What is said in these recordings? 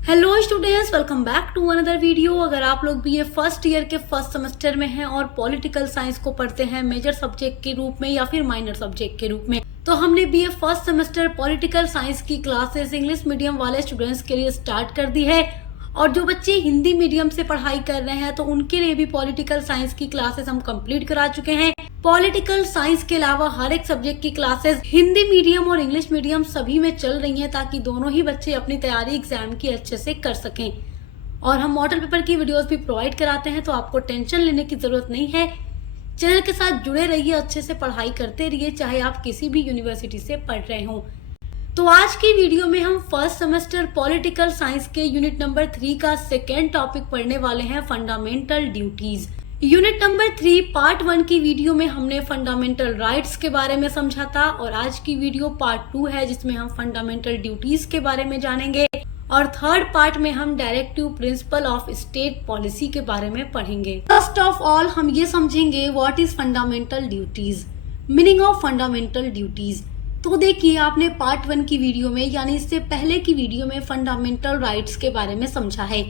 Hello students, welcome back to another video. अगर आप लोग भी ये फर्स्ट ईयर के फर्स्ट सेमेस्टर में हैं और पॉलिटिकल साइंस को पढ़ते हैं मेजर सब्जेक्ट के रूप में या फिर माइनर सब्जेक्ट के रूप में, तो हमने BA first semester political science की क्लासेस इंग्लिश मीडियम वाले स्टूडेंट्स के लिए स्टार्ट कर दी है। और जो बच्चे हिंदी मीडियम से पढ़ाई कर रहे हैं तो उनके लिए भी पॉलिटिकल साइंस की क्लासेस हम कंप्लीट करा चुके हैं। पॉलिटिकल साइंस के अलावा हर एक सब्जेक्ट की क्लासेस हिंदी मीडियम और इंग्लिश मीडियम सभी में चल रही हैं, ताकि दोनों ही बच्चे अपनी तैयारी एग्जाम की अच्छे से कर सकें। और हम मॉडल पेपर की वीडियोस भी प्रोवाइड कराते हैं, तो आपको टेंशन लेने की जरूरत नहीं है। चैनल के साथ जुड़े रहिए, अच्छे से पढ़ाई करते रहिए, चाहे आप किसी भी यूनिवर्सिटी से पढ़ रहे हो। तो आज की वीडियो में हम फर्स्ट सेमेस्टर पॉलिटिकल साइंस के यूनिट नंबर 3 का सेकेंड टॉपिक पढ़ने वाले हैं, fundamental duties. Unit number 3 part 1 की वीडियो में हमने फंडामेंटल राइट्स के बारे में समझा था, और आज की वीडियो पार्ट 2 है जिसमें हम फंडामेंटल ड्यूटीज के बारे में जानेंगे। और थर्ड पार्ट में हम directive principle of state policy के बारे में पढ़ेंगे। फर्स्ट ऑफ ऑल हम ये समझेंगे what is fundamental duties, meaning of fundamental duties. तो देखिए, आपने पार्ट 1 की वीडियो में यानी इससे पहले की वीडियो में फंडामेंटल राइट्स के बारे में समझा है।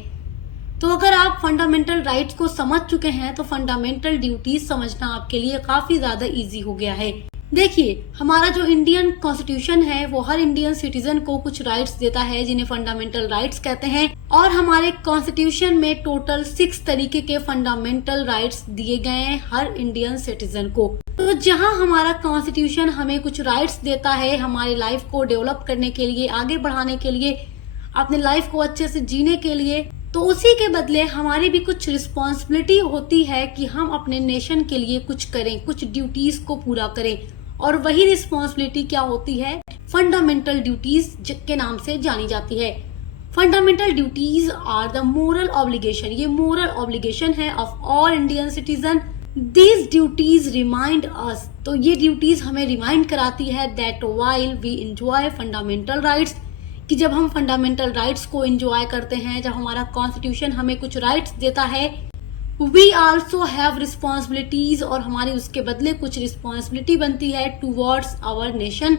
तो अगर आप फंडामेंटल राइट्स को समझ चुके हैं तो फंडामेंटल ड्यूटीज समझना आपके लिए काफी ज्यादा इजी हो गया है। देखिए, हमारा जो इंडियन कॉन्स्टिट्यूशन है वो हर इंडियन सिटीजन को कुछ राइट्स देता है जिन्हें फंडामेंटल राइट्स कहते हैं। और हमारे कॉन्स्टिट्यूशन में टोटल 6 तरीके के फंडामेंटल राइट्स दिए गए हैं हर इंडियन सिटीजन को। तो जहां हमारा कॉन्स्टिट्यूशन हमें कुछ राइट्स देता है हमारी लाइफ को डेवलप करने के लिए, आगे बढ़ाने के लिए, अपने लाइफ को अच्छे से जीने के लिए, तो उसी के बदले हमारी भी कुछ रिस्पॉन्सिबिलिटी होती है कि हम अपने नेशन के लिए कुछ करें, कुछ ड्यूटीज को पूरा करें। और वही रिस्पॉन्सिबिलिटी क्या होती है, फंडामेंटल ड्यूटीज के नाम से जानी जाती है। Fundamental duties are the moral obligation, ये मोरल ऑब्लिगेशन है of all Indian citizen. These duties remind us, तो ये ड्यूटीज हमें रिमाइंड कराती है that while we enjoy fundamental rights, कि जब हम फंडामेंटल राइट्स को एंजॉय करते हैं, जब हमारा कॉन्स्टिट्यूशन हमें कुछ राइट्स देता है, we also have responsibilities, और हमारी उसके बदले कुछ रिस्पॉन्सिबिलिटी बनती है towards our nation,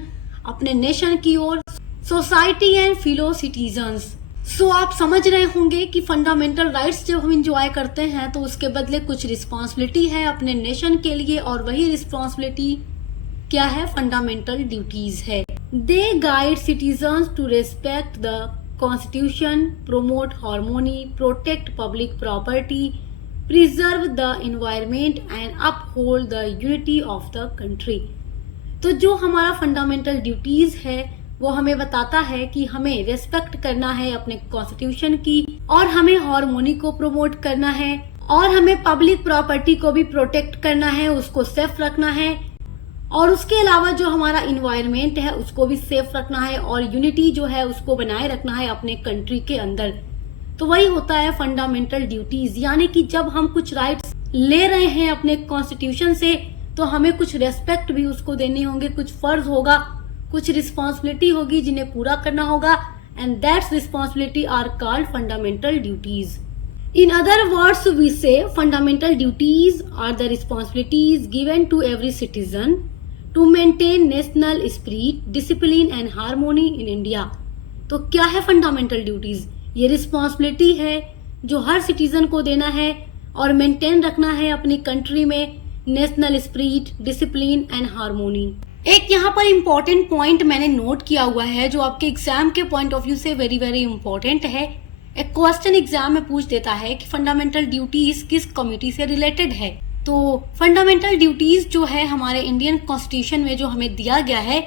अपने नेशन की ओर, सोसाइटी एंड फेलो सिटीजन्स। सो आप समझ रहे होंगे कि फंडामेंटल राइट्स जब हम इंजॉय करते हैं तो उसके बदले कुछ रिस्पॉन्सिबिलिटी है अपने नेशन के लिए, और वही रिस्पॉन्सिबिलिटी क्या है, फंडामेंटल ड्यूटीज है। They guide citizens to respect the constitution, promote harmony, protect public property, preserve the environment and uphold the unity of the country. तो जो हमारा फंडामेंटल ड्यूटीज है वो हमें बताता है कि हमें रेस्पेक्ट करना है अपने कॉन्स्टिट्यूशन की, और हमें हार्मोनी को प्रमोट करना है, और हमें पब्लिक प्रॉपर्टी को भी प्रोटेक्ट करना है, उसको सेफ रखना है, और उसके अलावा जो हमारा इन्वायरमेंट है उसको भी सेफ रखना है, और यूनिटी जो है उसको बनाए रखना है अपने कंट्री के अंदर। तो वही होता है फंडामेंटल ड्यूटीज, यानी कि जब हम कुछ राइट्स ले रहे हैं अपने कॉन्स्टिट्यूशन से तो हमें कुछ रेस्पेक्ट भी उसको देने होंगे, कुछ फर्ज होगा, कुछ रिस्पॉन्सिबिलिटी होगी जिन्हें पूरा करना होगा, and that's responsibility are called fundamental duties. In other words we say fundamental duties are the responsibilities given to every citizen to maintain national spirit, discipline and harmony in India. तो क्या है fundamental duties, ये responsibility है जो हर citizen को देना है और मेंटेन रखना है अपनी कंट्री में national spirit, discipline and harmony. एक यहाँ पर इम्पोर्टेंट पॉइंट मैंने नोट किया हुआ है जो आपके एग्जाम के पॉइंट ऑफ व्यू से वेरी वेरी इम्पोर्टेंट है। एक क्वेश्चन एग्जाम में पूछ देता है कि फंडामेंटल ड्यूटीज किस कमिटी से रिलेटेड है। तो फंडामेंटल ड्यूटीज जो है हमारे इंडियन कॉन्स्टिट्यूशन में जो हमें दिया गया है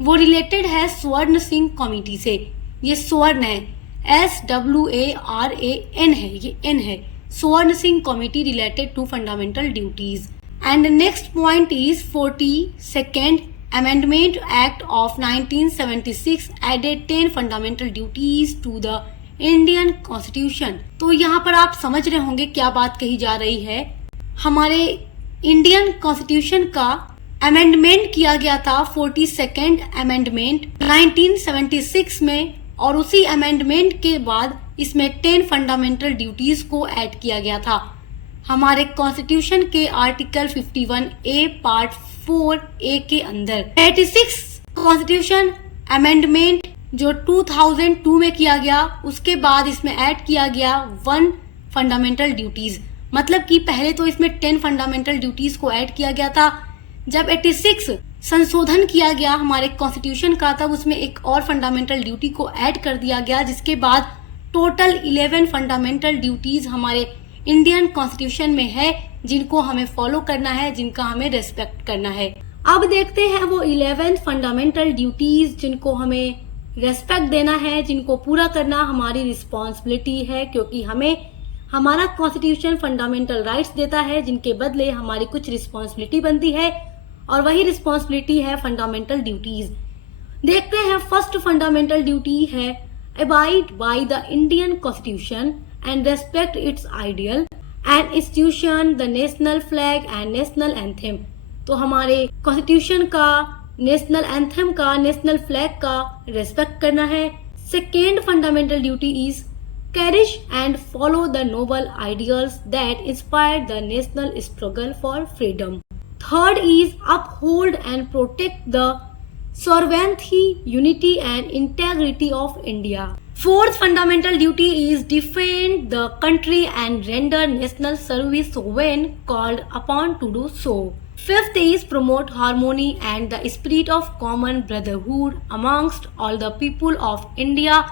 वो रिलेटेड है स्वर्ण सिंह कमिटी से। ये स्वर्ण है, SWARAN है, ये N है, Swaran Singh committee related to fundamental duties. And next point is 42nd Amendment Act of 1976 added 10 fundamental duties to the Indian Constitution। तो यहाँ पर आप समझ रहे होंगे क्या बात कही जा रही है। हमारे इंडियन कॉन्स्टिट्यूशन का अमेंडमेंट किया गया था 42nd अमेंडमेंट 1976 में, और उसी अमेंडमेंट के बाद इसमें 10 फंडामेंटल ड्यूटीज को ऐड किया गया था हमारे कॉन्स्टिट्यूशन के आर्टिकल 51A पार्ट 4A के अंदर। 86 कॉन्स्टिट्यूशन अमेंडमेंट जो 2002 में किया गया, उसके बाद इसमें ऐड किया गया 1 फंडामेंटल ड्यूटीज। मतलब कि पहले तो इसमें 10 फंडामेंटल ड्यूटीज को ऐड किया गया था। जब 86 संशोधन किया गया हमारे कॉन्स्टिट्यूशन का, तब उसमें एक और फंडामेंटल ड्यूटी को ऐड कर दिया गया, जिसके बाद टोटल 11 फंडामेंटल ड्यूटीज हमारे इंडियन कॉन्स्टिट्यूशन में है, जिनको हमें फॉलो करना है, जिनका हमें रेस्पेक्ट करना है। अब देखते हैं वो 11 फंडामेंटल ड्यूटीज जिनको हमें रेस्पेक्ट देना है, जिनको पूरा करना हमारी रिस्पॉन्सिबिलिटी है, क्योंकि हमें हमारा कॉन्स्टिट्यूशन फंडामेंटल राइट्स देता है, जिनके बदले हमारी कुछ रिस्पॉन्सिबिलिटी बनती है, और वही रिस्पॉन्सिबिलिटी है फंडामेंटल ड्यूटीज। देखते हैं फर्स्ट फंडामेंटल ड्यूटी है abide by the Indian constitution and respect it's ideal and institution, the national flag and national anthem. तो हमारे कॉन्स्टिट्यूशन का, नेशनल एंथम का, नेशनल फ्लैग का रेस्पेक्ट करना है। Second fundamental duty is cherish and follow the noble ideals that inspire the national struggle for freedom. Third is uphold and protect the sovereignty, unity and integrity of India. Fourth fundamental duty is defend the country and render national service when called upon to do so. Fifth is promote harmony and the spirit of common brotherhood amongst all the people of India,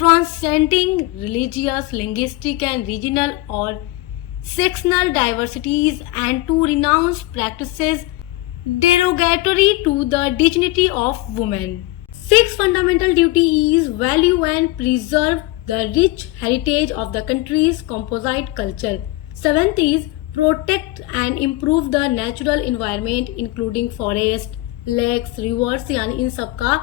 transcending religious, linguistic and regional or sectional diversities, and to renounce practices derogatory to the dignity of women. Sixth fundamental duty is value and preserve the rich heritage of the country's composite culture. Seventh is protect and improve the natural environment including forest, lakes, rivers, यानी इन सब का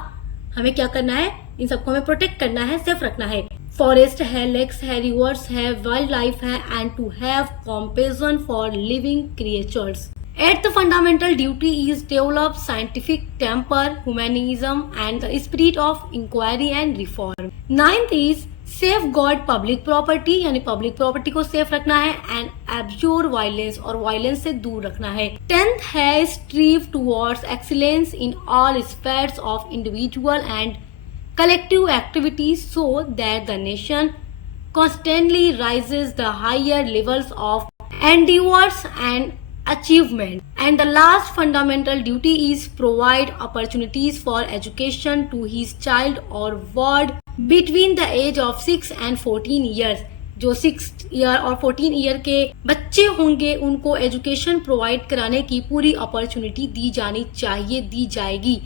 हमें क्या करना है, इन सबको हमें protect करना है, सेफ रखना है। फॉरेस्ट है, लेक्स है, रिवर्स है, वाइल्ड लाइफ है, and to have compassion for living creatures. Eighth fundamental duty is develop scientific temper, humanism and the spirit of inquiry and reform. Ninth is safeguard public property, यानी public property को safe रखना है, and abjure violence, और violence से दूर रखना है। Tenth है strive towards excellence in all spheres of individual and collective activities so that the nation constantly rises the higher levels of endeavors and achievement. And the last fundamental duty is provide opportunities for education to his child or ward between the age of 6 and 14 years. जो 6 year और 14 year के बच्चे होंगे उनको education provide कराने की पूरी opportunity दी जानी चाहिए, दी जाएगी।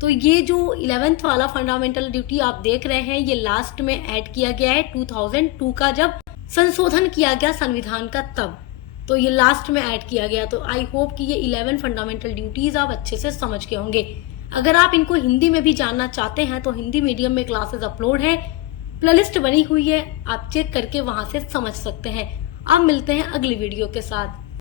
तो ये जो 11th वाला फंडामेंटल ड्यूटी आप देख रहे हैं, ये लास्ट में ऐड किया गया है 2002 का, जब संशोधन किया गया संविधान का, तब तो ये लास्ट में ऐड किया गया। तो आई होप कि ये 11 फंडामेंटल ड्यूटीज आप अच्छे से समझ के होंगे। अगर आप इनको हिंदी में भी जानना चाहते हैं तो हिंदी मीडियम में क्लासेस अपलोड है, प्लेलिस्ट बनी हुई है, आप चेक करके वहां से समझ सकते हैं। अब मिलते हैं अगली वीडियो के साथ।